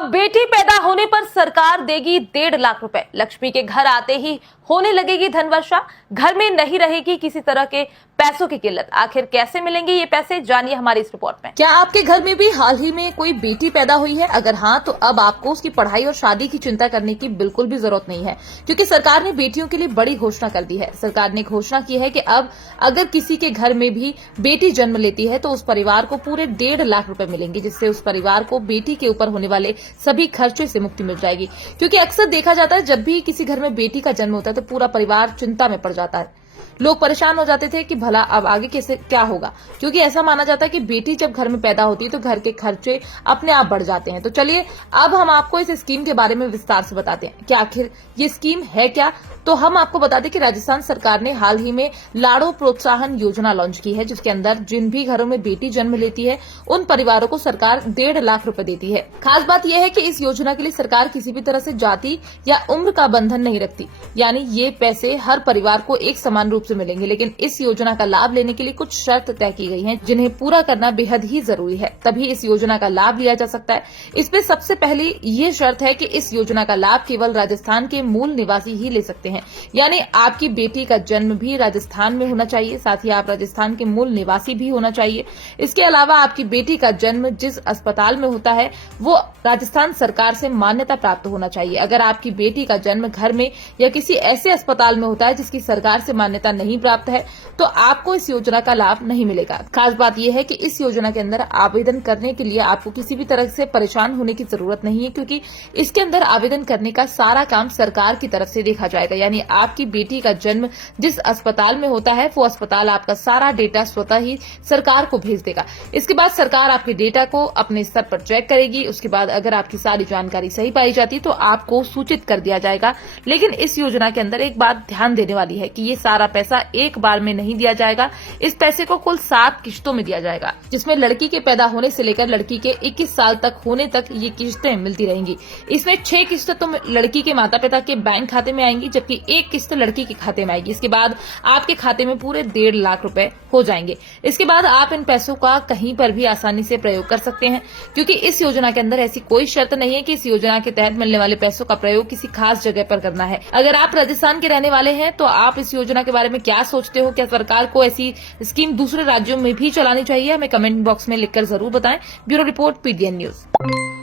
अब बेटी पैदा होने पर सरकार देगी 1.5 लाख रुपए। लक्ष्मी के घर आते ही होने लगेगी धनवर्षा। घर में नहीं रहेगी किसी तरह के पैसों की किल्लत। आखिर कैसे मिलेंगे ये पैसे, जानिए हमारी इस रिपोर्ट में। क्या आपके घर में भी हाल ही में कोई बेटी पैदा हुई है? अगर हाँ, तो अब आपको उसकी पढ़ाई और शादी की चिंता करने की बिल्कुल भी जरूरत नहीं है, क्योंकि सरकार ने बेटियों के लिए बड़ी घोषणा कर दी है। सरकार ने घोषणा की है कि अब अगर किसी के घर में भी बेटी जन्म लेती है तो उस परिवार को पूरे 1.5 लाख रुपए मिलेंगे, जिससे उस परिवार को बेटी के ऊपर होने वाले सभी खर्चे से मुक्ति मिल जाएगी। क्योंकि अक्सर देखा जाता है, जब भी किसी घर में बेटी का जन्म होता है तो पूरा परिवार चिंता में पड़ जाता है। लोग परेशान हो जाते थे कि भला अब आगे कैसे क्या होगा, क्योंकि ऐसा माना जाता है कि बेटी जब घर में पैदा होती है तो घर के खर्चे अपने आप बढ़ जाते हैं। तो चलिए अब हम आपको इस स्कीम के बारे में विस्तार से बताते हैं कि आखिर ये स्कीम है क्या। तो हम आपको बता दें कि राजस्थान सरकार ने हाल ही में लाड़ो प्रोत्साहन योजना लॉन्च की है, जिसके अंदर जिन भी घरों में बेटी जन्म लेती है उन परिवारों को सरकार 1.5 लाख रुपए देती है। खास बात यह है कि इस योजना के लिए सरकार किसी भी तरह से जाति या उम्र का बंधन नहीं रखती, यानी ये पैसे हर परिवार को एक समान रूप से मिलेंगे। लेकिन इस योजना का लाभ लेने के लिए कुछ शर्त तय की गई हैं, जिन्हें पूरा करना बेहद ही जरूरी है, तभी इस योजना का लाभ लिया जा सकता है। इसमें सबसे पहली ये शर्त है कि इस योजना का लाभ केवल राजस्थान के मूल निवासी ही ले सकते हैं, यानी आपकी बेटी का जन्म भी राजस्थान में होना चाहिए, साथ ही आप राजस्थान के मूल निवासी भी होना चाहिए। इसके अलावा आपकी बेटी का जन्म जिस अस्पताल में होता है वो राजस्थान सरकार से मान्यता प्राप्त होना चाहिए। अगर आपकी बेटी का जन्म घर में या किसी ऐसे अस्पताल में होता है जिसकी सरकार से मान्यता नहीं प्राप्त है तो आपको इस योजना का लाभ नहीं मिलेगा। खास बात यह है कि इस योजना के अंदर आवेदन करने के लिए आपको किसी भी तरह से परेशान होने की जरूरत नहीं है, क्योंकि इसके अंदर आवेदन करने का सारा काम सरकार की तरफ से देखा जाएगा। यानी आपकी बेटी का जन्म जिस अस्पताल में होता है वो अस्पताल आपका सारा डेटा स्वतः ही सरकार को भेज देगा। इसके बाद सरकार आपके डेटा को अपने स्तर पर चेक करेगी। उसके बाद अगर आपकी सारी जानकारी सही पाई जाती तो आपको सूचित कर दिया जाएगा। लेकिन इस योजना के अंदर एक बात ध्यान देने वाली है कि ये सारा पैसा एक बार में नहीं दिया जाएगा। इस पैसे को कुल 7 किश्तों में दिया जाएगा, जिसमें लड़की के पैदा होने से लेकर लड़की के 21 साल तक होने तक ये किश्तें मिलती रहेंगी। इसमें 6 किश्तें तो लड़की के माता पिता के बैंक खाते में आएंगी, जबकि 1 किस्त लड़की के खाते में आएगी। इसके बाद आपके खाते में पूरे 1.5 लाख रुपए हो जाएंगे। इसके बाद आप इन पैसों का कहीं पर भी आसानी से प्रयोग कर सकते हैं, क्योंकि इस योजना के अंदर ऐसी कोई शर्त नहीं है कि इस योजना के तहत मिलने वाले पैसों का प्रयोग किसी खास जगह पर करना है। अगर आप राजस्थान के रहने वाले हैं तो आप इस योजना के बारे में क्या सोचते हो? क्या सरकार को ऐसी स्कीम दूसरे राज्यों में भी चलानी चाहिए? हमें कमेंट बॉक्स में लिखकर जरूर बताएं। Bureau report, PTN news.